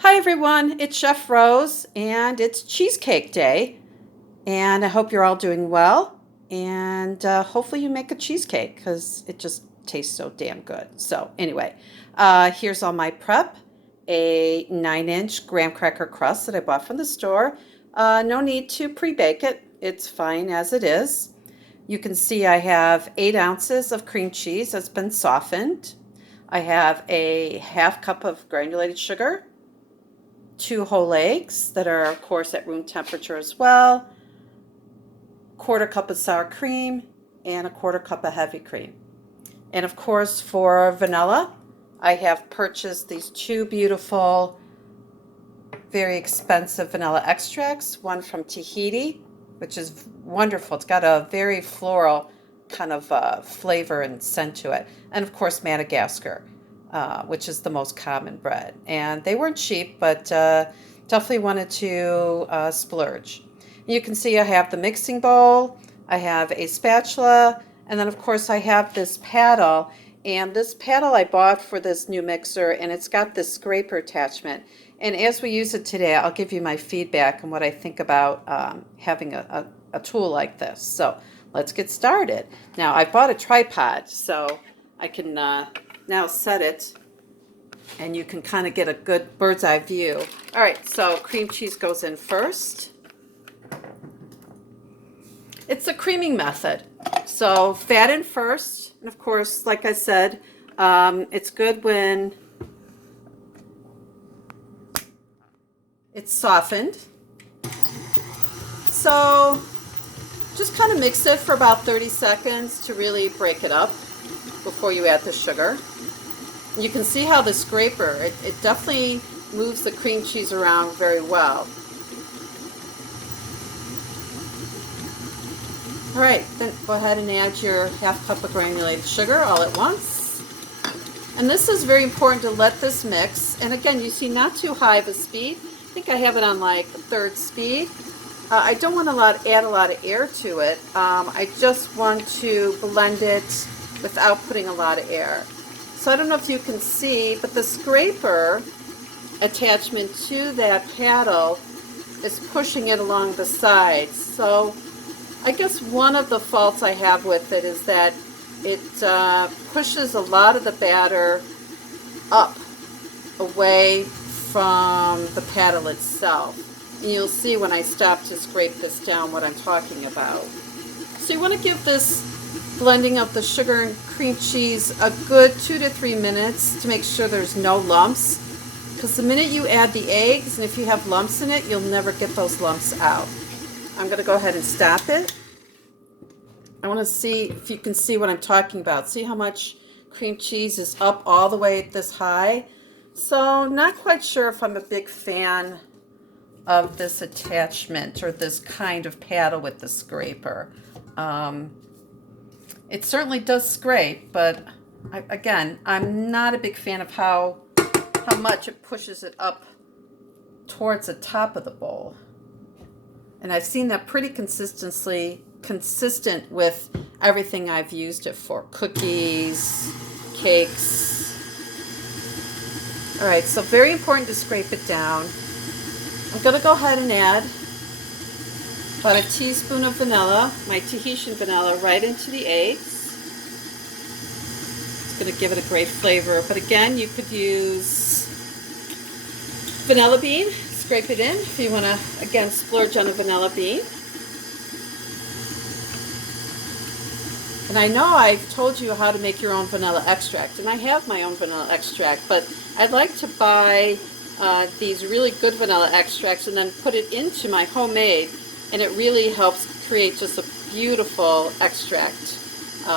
Hi everyone, it's Chef Rose and it's Cheesecake Day. And I hope you're all doing well. And hopefully you make a cheesecake because it just tastes so damn good. So, anyway, here's all my prep: a 9-inch graham cracker crust that I bought from the store. No need to pre bake it, it's fine as it is. You can see I have 8 ounces of cream cheese that's been softened. I have a half cup of granulated sugar, 2 whole eggs that are, of course, at room temperature as well, quarter cup of sour cream, and a quarter cup of heavy cream. And of course, for vanilla, I have purchased these 2 beautiful, very expensive vanilla extracts, one from Tahiti, which is wonderful. It's got a very floral kind of flavor and scent to it. And of course, Madagascar, which is the most common bread. And they weren't cheap, but definitely wanted to splurge. You can see I have the mixing bowl, I have a spatula, and then of course I have this paddle. And this paddle I bought for this new mixer, and it's got this scraper attachment. And as we use it today, I'll give you my feedback and what I think about having a tool like this. So let's get started. Now, I bought a tripod, so I can now set it, and you can kind of get a good bird's eye view. All right, so cream cheese goes in first. It's the creaming method. So fat in first, and of course, like I said, it's good when it's softened. So just kind of mix it for about 30 seconds to really break it up before you add the sugar. You can see how the scraper, it definitely moves the cream cheese around very well. All right, then go ahead and add your half cup of granulated sugar all at once. And this is very important to let this mix. And again, you see not too high of a speed. I think I have it on like third speed. I don't want to add a lot of air to it. I just want to blend it without putting a lot of air. So I don't know if you can see, but the scraper attachment to that paddle is pushing it along the sides. So I guess one of the faults I have with it is that it pushes a lot of the batter up away from the paddle itself. And you'll see when I stop to scrape this down what I'm talking about. So you want to give this blending of the sugar and cream cheese a good 2 to 3 minutes to make sure there's no lumps. Because the minute you add the eggs, and if you have lumps in it, you'll never get those lumps out. I'm going to go ahead and stop it. I want to see if you can see what I'm talking about. See how much cream cheese is up all the way this high? So not quite sure if I'm a big fan of this attachment or this kind of paddle with the scraper. It certainly does scrape, but again, I'm not a big fan of how much it pushes it up towards the top of the bowl. And I've seen that pretty consistent with everything I've used it for: cookies, cakes. All right, so very important to scrape it down. I'm going to go ahead and add about a teaspoon of vanilla, my Tahitian vanilla, right into the eggs. It's going to give it a great flavor. But again, you could use vanilla bean. Scrape it in if you want to, again, splurge on a vanilla bean. And I know I've told you how to make your own vanilla extract, and I have my own vanilla extract, but I'd like to buy these really good vanilla extracts and then put it into my homemade, and it really helps create just a beautiful extract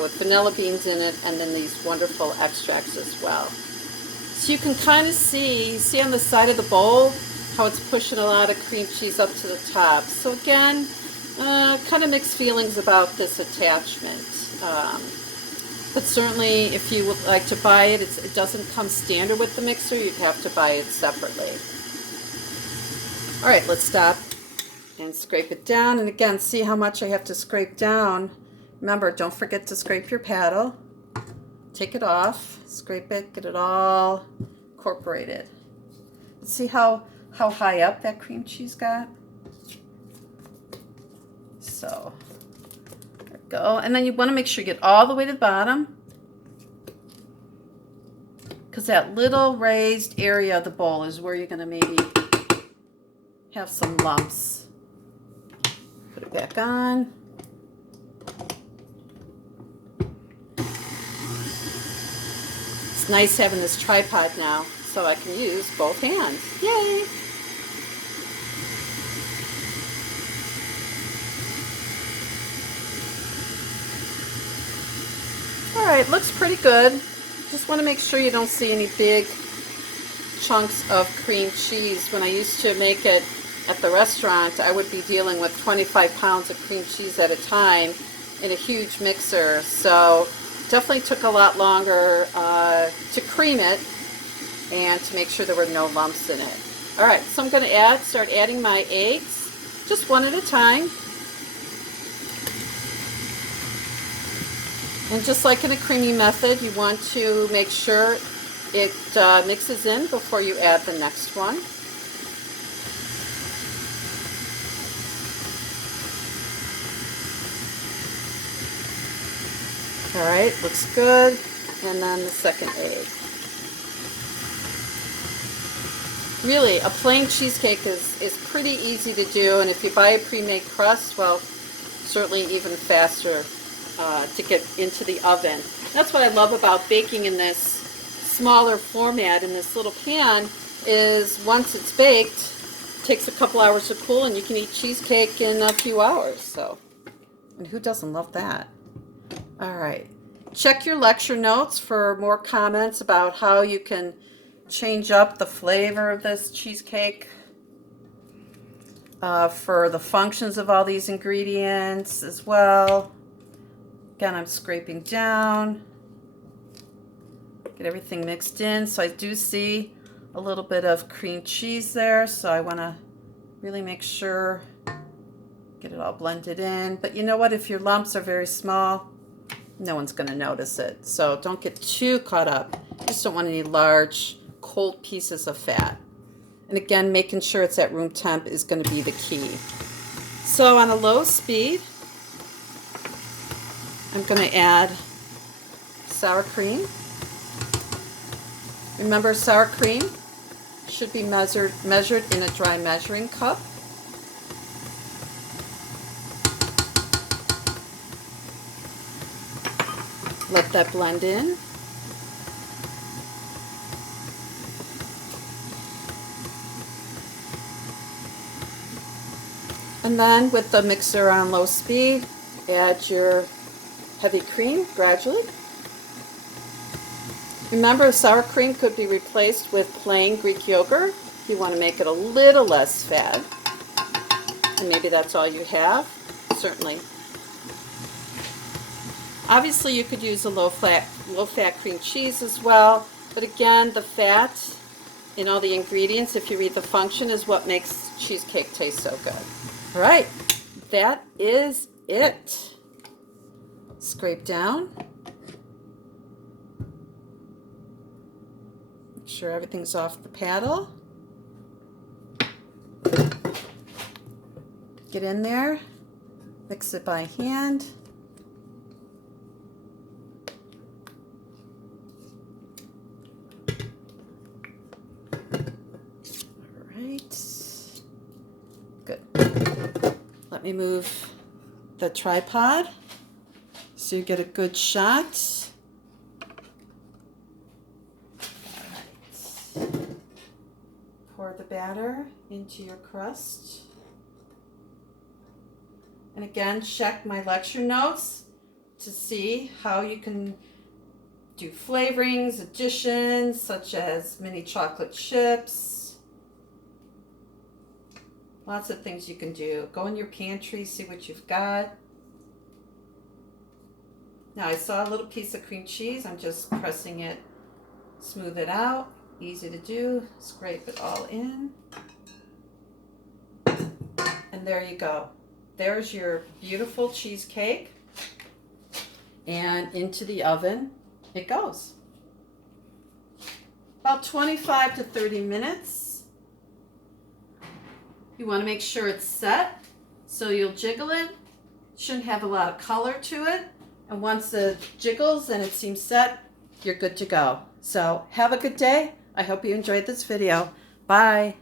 with vanilla beans in it, and then these wonderful extracts as well. So you can kind of see on the side of the bowl how it's pushing a lot of cream cheese up to the top. So again, kind of mixed feelings about this attachment. But certainly if you would like to buy it, it doesn't come standard with the mixer. You'd have to buy it separately. All right, let's stop and scrape it down. And again, see how much I have to scrape down. Remember, don't forget to scrape your paddle. Take it off, scrape it, get it all incorporated. See how high up that cream cheese got? So, there we go. And then you want to make sure you get all the way to the bottom, because that little raised area of the bowl is where you're going to maybe have some lumps. Put it back on. It's nice having this tripod now, so I can use both hands. Yay! All right, looks pretty good. Just want to make sure you don't see any big chunks of cream cheese. When I used to make it at the restaurant, I would be dealing with 25 pounds of cream cheese at a time in a huge mixer. So definitely took a lot longer to cream it and to make sure there were no lumps in it. All right, so I'm going to start adding my eggs, just one at a time. And just like in a creamy method, you want to make sure it mixes in before you add the next one. All right, looks good. And then the second egg. Really, a plain cheesecake is pretty easy to do, and if you buy a pre-made crust, well, certainly even faster to get into the oven. That's what I love about baking in this smaller format in this little pan, is once it's baked, it takes a couple hours to cool, and you can eat cheesecake in a few hours. So, and who doesn't love that? All right. Check your lecture notes for more comments about how you can change up the flavor of this cheesecake, for the functions of all these ingredients as well. Again, I'm scraping down, get everything mixed in. So I do see a little bit of cream cheese there, so I want to really make sure, get it all blended in. But you know what, if your lumps are very small, no one's going to notice it. So don't get too caught up. You just don't want any large, cold pieces of fat. And again, making sure it's at room temp is going to be the key. So on a low speed, I'm going to add sour cream. Remember, sour cream should be measured in a dry measuring cup. Let that blend in. And then with the mixer on low speed, add your heavy cream gradually. Remember, sour cream could be replaced with plain Greek yogurt if you want to make it a little less fat. And maybe that's all you have, certainly. Obviously, you could use a low-fat cream cheese as well, but again, the fat in all the ingredients, if you read the function, is what makes cheesecake taste so good. All right, that is it. Scrape down. Make sure everything's off the paddle. Get in there, mix it by hand. Good. Let me move the tripod so you get a good shot. All right. Pour the batter into your crust. And again, check my lecture notes to see how you can do flavorings, additions, such as mini chocolate chips. Lots of things you can do. Go in your pantry, see what you've got. Now I saw a little piece of cream cheese. I'm just pressing it, smooth it out. Easy to do. Scrape it all in. And there you go. There's your beautiful cheesecake. And into the oven it goes. About 25 to 30 minutes. You want to make sure it's set, so you'll jiggle it. Shouldn't have a lot of color to it. And once it jiggles and it seems set, you're good to go. So have a good day. I hope you enjoyed this video. Bye.